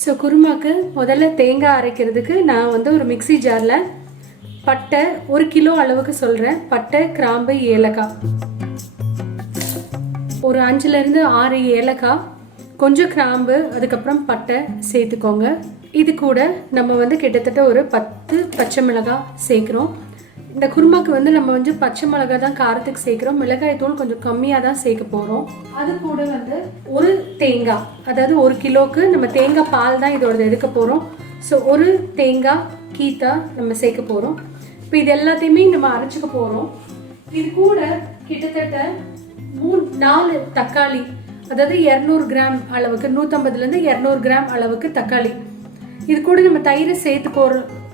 So குருமாக்கு முதல்ல தேங்காய் அரைக்கிறதுக்கு நான் வந்து ஒரு மிக்ஸி ஜாரில் பட்டை 1 கிலோ அளவுக்கு சொல்கிறேன். பட்டை, கிராம்பு, ஏலக்காய், ஒரு 5லேருந்து 6 ஏலக்காய், கொஞ்சம் கிராம்பு, அதுக்கப்புறம் பட்டை சேர்த்துக்கோங்க. இது கூட நம்ம வந்து கிட்டத்தட்ட ஒரு 10 பச்சை மிளகாய் சேர்க்குறோம். இந்த குருமாக்கு வந்து நம்ம வந்து பச்சை மிளகாய் தான் காரத்துக்கு சேர்க்குறோம். மிளகாய் தூள் கொஞ்சம் கம்மியாக தான் சேர்க்க போகிறோம். அது கூட வந்து ஒரு தேங்காய், அதாவது 1 கிலோவுக்கு நம்ம தேங்காய் பால் தான் இதோட எடுக்க போகிறோம். ஸோ ஒரு தேங்காய் கீத்தா நம்ம சேர்க்க போகிறோம். இப்போ இது எல்லாத்தையுமே நம்ம அரைச்சிக்க போகிறோம். இது கூட கிட்டத்தட்ட 4 தக்காளி, அதாவது 200 கிராம் அளவுக்கு, 150லேருந்து 200 கிராம் அளவுக்கு தக்காளி. இது கூட நம்ம தயிர் சேர்த்து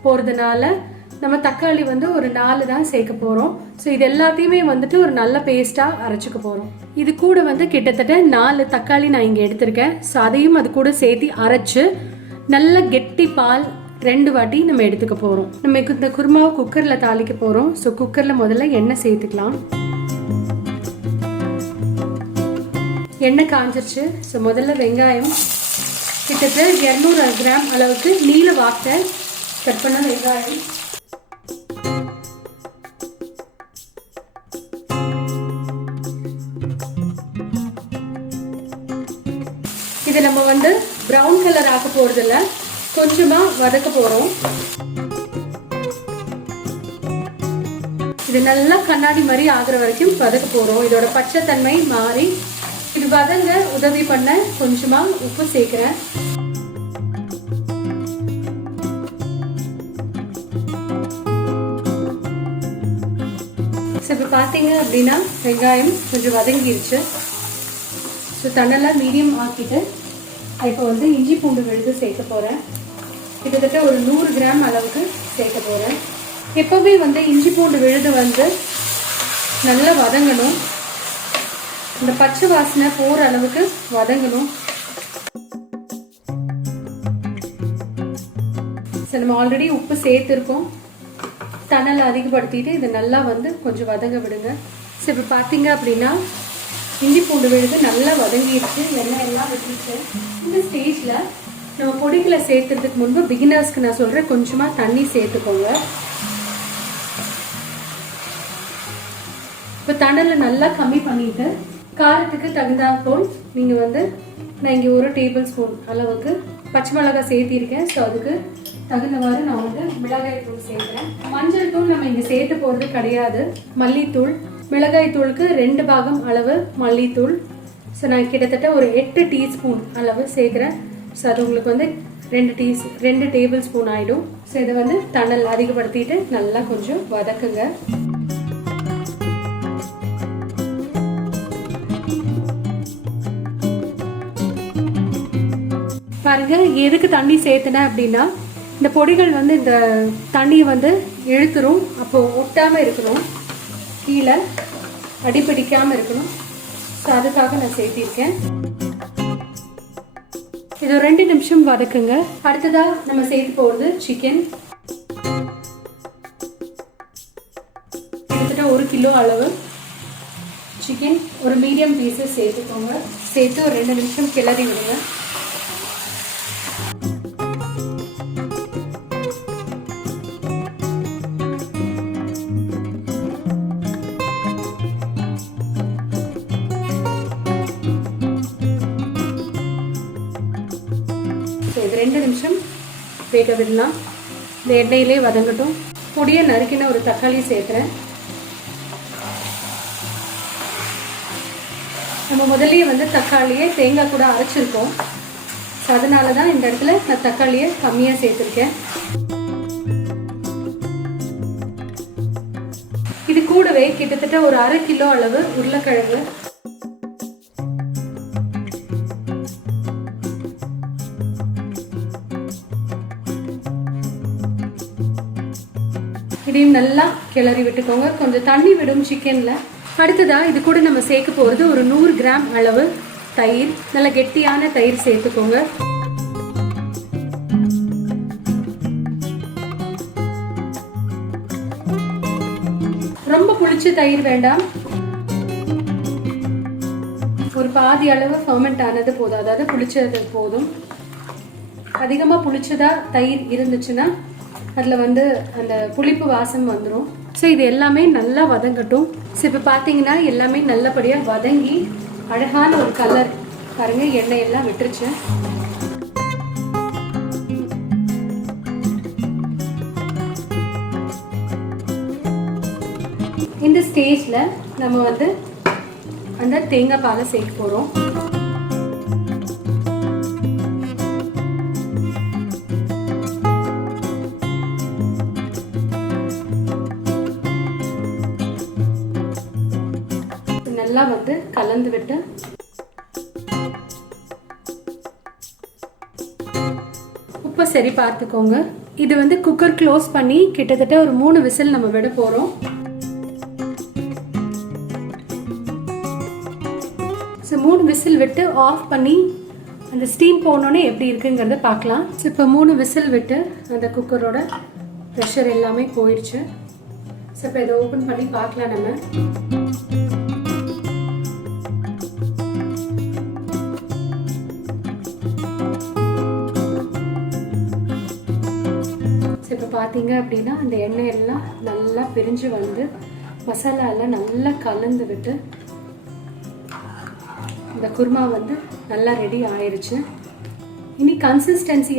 போகிறதுனால நம்ம தக்காளி வந்து ஒரு 4 தான் சேர்க்க போகிறோம். ஸோ இது எல்லாத்தையுமே வந்துட்டு ஒரு நல்ல பேஸ்ட்டாக அரைச்சிக்க போகிறோம். இது கூட வந்து கிட்டத்தட்ட 4 தக்காளி நான் இங்கே எடுத்திருக்கேன். ஸோ அதையும் அது கூட சேர்த்து அரைச்சி நல்ல கெட்டி பால் 2 வாட்டி நம்ம எடுத்துக்க போகிறோம். நம்ம இந்த குருமாவை குக்கரில் தாளிக்க போகிறோம். ஸோ குக்கரில் முதல்ல எண்ணெய் சேர்த்துக்கலாம். எண்ணெய் காஞ்சிருச்சு. ஸோ முதல்ல வெங்காயம், கிட்டத்தட்ட 200 கிராம் அளவுக்கு நீல வாட்டை கட் பண்ண வெங்காயம், இதை நம்ம வந்து ப்ரௌன் கலர் ஆக்க போறதில்ல, கொஞ்சமா வதக்க போறோம். இது நல்லா கண்ணாடி மாதிரி ஆகுற வரைக்கும் வதக்க போறோம். இதோட பச்சை தன்மை மாறி இது வதங்க உதவி பண்ண கொஞ்சமா உப்பு சேர்க்கிறேன். இப்போ பார்த்தீங்க அப்படின்னா வெங்காயம் கொஞ்சம் வதங்கிருச்சு. ஸோ தண்ணெல்லாம் மீடியம் ஆக்கிட்டு இப்போ வந்து இஞ்சி பூண்டு விழுது சேர்க்க போகிறேன். கிட்டத்தட்ட ஒரு 100 கிராம் அளவுக்கு சேர்க்க போகிறேன். எப்போவுமே வந்து இஞ்சி பூண்டு விழுது வந்து நல்லா வதங்கணும். இந்த பச்சை வாசனை போகிற அளவுக்கு வதங்கணும். ஸோ நம்ம ஆல்ரெடி உப்பு சேர்த்துருக்கோம். தணலை அதிகப்படுத்திட்டு இதை நல்லா வந்து கொஞ்சம் வதங்க விடுங்க. ஸோ இப்போ பார்த்தீங்க அப்படின்னா இஞ்சி பூண்டு விழுது நல்லா வதங்கிடுச்சு, எண்ணெய் எல்லாம் விட்டுருச்சு. இந்த ஸ்டேஜில் நம்ம பொடிகளை சேர்த்துறதுக்கு முன்பு பிகினர்ஸ்க்கு நான் சொல்கிறேன், கொஞ்சமாக தண்ணி சேர்த்துக்கோங்க. இப்போ தணலை நல்லா கம்மி பண்ணிட்டு காரத்துக்கு தகுந்தாற்போல் நீங்கள் வந்து நான் இங்கே 1 டேபிள் ஸ்பூன் அளவுக்கு பச்சை மிளகாய் சேர்த்திருக்கேன். ஸோ அதுக்கு தகுந்தவாறு நான் வந்து மிளகாய் தூள் சேர்க்குறேன். மஞ்சள் தூள் நம்ம இங்கே சேர்த்து போகிறது கிடையாது. மல்லித்தூள், மிளகாய் தூளுக்கு 2 பாகம் அளவு மல்லித்தூள். ஸோ நான் கிட்டத்தட்ட ஒரு 8 டீஸ்பூன் அளவு சேர்க்குறேன். ஸோ அது உங்களுக்கு வந்து 2 டேபிள் ஸ்பூன் ஆகிடும். ஸோ இதை வந்து தணல் அதிகப்படுத்திட்டு நல்லா கொஞ்சம் வதக்குங்க. பாருங்க, எதுக்கு தண்ணி சேர்த்துனேன் அப்படின்னா இந்த பொடிகள் வந்து இந்த தண்ணியை வந்து இழுத்துரும். அப்போது ஒட்டாமல் இருக்கணும், கீழே அடிப்பிடிக்காமல் இருக்கணும். ஸோ அதுக்காக நான் சேர்த்திருக்கேன். இது 2 நிமிஷம் வதக்குங்க. அடுத்ததாக நம்ம சேர்த்து போகிறது சிக்கன். கிட்டத்தட்ட 1 கிலோ அளவு சிக்கன், ஒரு மீடியம் பீஸஸ் சேர்த்துக்கோங்க. சேர்த்து ஒரு 2 நிமிஷம் கிளறி விடுங்க. இது 2 நிமிஷம் வேக விடலாம். இந்த எண்ணெயிலே வதங்கட்டும். பொடியை நறுக்கின ஒரு தக்காளி சேர்க்குறேன். நம்ம முதல்லயே வந்து தக்காளியை தேங்காய் கூட அரைச்சிருக்கோம். ஸோ அதனால தான் இந்த இடத்துல நான் தக்காளியை கம்மியாக சேர்த்துருக்கேன். இது கூடவே கிட்டத்தட்ட ஒரு 1/2 கிலோ அளவு உருளைக்கிழங்கு, இதையும் நல்லா கிளறி விட்டுக்கோங்க. கொஞ்சம் தண்ணி விடும் சிக்கனில். அடுத்ததாக இது கூட நம்ம சேர்க்க போகிறது ஒரு 100 கிராம் அளவு தயிர். நல்ல கெட்டியான தயிர் சேர்த்துக்கோங்க. ரொம்ப புளிச்ச தயிர் வேண்டாம். ஒரு பாதி அளவு ஃபர்மெண்ட் ஆனது போதும், அதாவது புளிச்சது போதும். அதிகமாக புளிச்சதா தயிர் இருந்துச்சுன்னா அதில் வந்து அந்த புளிப்பு வாசம் வந்துடும். ஸோ இது எல்லாமே நல்லா வதங்கட்டும். ஸோ இப்போ பார்த்தீங்கன்னா எல்லாமே நல்லபடியாக வதங்கி அழகான ஒரு கலர் பாருங்கள், எண்ணெய் எல்லாம் விட்டுருச்சு. இந்த ஸ்டேஜில் நம்ம வந்து அந்த தேங்காய் பாலை சேர்க்க போகிறோம். நல்லா வந்து கலந்து விட்டு உப்பு சரி பார்த்துக்கோங்க. இது வந்து குக்கர் க்ளோஸ் பண்ணி கிட்டத்தட்ட ஒரு 3 விசில் நம்ம விட போகிறோம். ஸோ 3 விசில் விட்டு ஆஃப் பண்ணி அந்த ஸ்டீம் போனோன்னே எப்படி இருக்குங்கிறத பார்க்கலாம். ஸோ இப்போ 3 விசில் விட்டு அந்த குக்கரோட ப்ரெஷர் எல்லாமே போயிடுச்சு. ஸோ இப்போ இதை ஓப்பன் பண்ணி பார்க்கலாம் நம்ம. இப்போ பார்த்தீங்க அப்படின்னா அந்த எண்ணெய் எல்லாம் நல்லா பிரிஞ்சு வந்து மசாலா எல்லாம் நல்லா கலந்து விட்டு இந்த குருமா வந்து நல்லா ரெடி ஆயிடுச்சு. இனி கன்சிஸ்டன்சி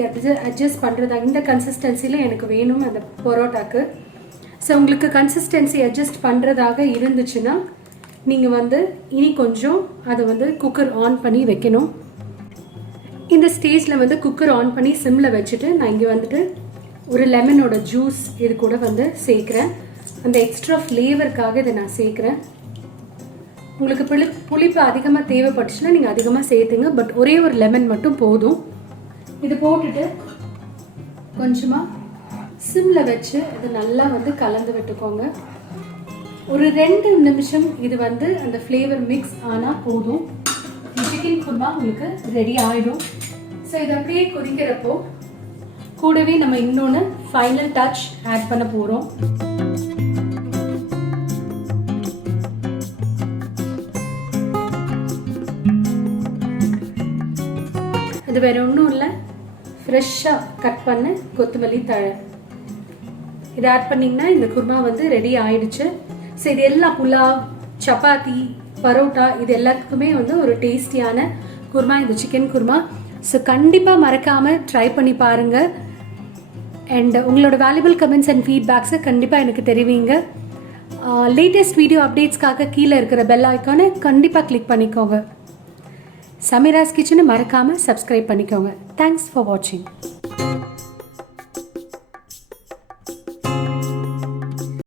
அட்ஜஸ்ட் பண்ணுறதா, இந்த கன்சிஸ்டன்சியில் எனக்கு வேணும் அந்த பரோட்டாக்கு. ஸோ உங்களுக்கு கன்சிஸ்டன்சி அட்ஜஸ்ட் பண்ணுறதாக இருந்துச்சுன்னா நீங்கள் வந்து இனி கொஞ்சம் அதை வந்து குக்கர் ஆன் பண்ணி வைக்கணும். இந்த ஸ்டேஜில் வந்து குக்கர் ஆன் பண்ணி சிம்மில் வச்சுட்டு நான் இங்கே வந்துட்டு ஒரு லெமனோட ஜூஸ் இது கூட வந்து சேர்க்குறேன். அந்த எக்ஸ்ட்ரா ஃப்ளேவருக்காக இதை நான் சேர்க்குறேன். உங்களுக்கு புளிப்பு அதிகமாக தேவைப்பட்டுச்சுன்னா நீங்கள் அதிகமாக சேர்த்துங்க. பட் ஒரே ஒரு லெமன் மட்டும் போதும். இது போட்டுட்டு கொஞ்சமாக சிம்மில் வச்சு இது நல்லா வந்து கலந்து விட்டுக்கோங்க. ஒரு 2 நிமிஷம் இது வந்து அந்த ஃப்ளேவர் மிக்ஸ் ஆனால் போதும். சிக்கன் குருமா உங்களுக்கு ரெடி ஆகிடும். ஸோ இது அப்படியே கொதிக்கிறப்போ கூடவே நம்ம இன்னொன்று ஃபைனல் டச் ஆட் பண்ண போகிறோம். இது வேற ஒன்றும் இல்லை, ஃப்ரெஷ்ஷாக கட் பண்ண கொத்தமல்லி தழை இதை ஆட் பண்ணிங்கன்னா இந்த குருமா வந்து ரெடி ஆயிடுச்சு. ஸோ இது எல்லாம் புலாவ், சப்பாத்தி, பரோட்டா இது எல்லாத்துக்குமே வந்து ஒரு டேஸ்டியான குருமா இந்த சிக்கன் குருமா. ஸோ கண்டிப்பாக மறக்காமல் ட்ரை பண்ணி பாருங்கள். அண்ட் உங்களோட வேல்யூபிள் கமெண்ட்ஸ் அண்ட் ஃபீட்பேக்ஸை கண்டிப்பாக எனக்கு தெரிவிங்க. லேட்டஸ்ட் வீடியோ அப்டேட்ஸ்க்காக கீழே இருக்கிற பெல் ஐக்கானை கண்டிப்பாக கிளிக் பண்ணிக்கோங்க. சமீராஸ் கிச்சனை மறக்காமல் சப்ஸ்கிரைப் பண்ணிக்கோங்க. தேங்க்ஸ் ஃபார் வாட்சிங்.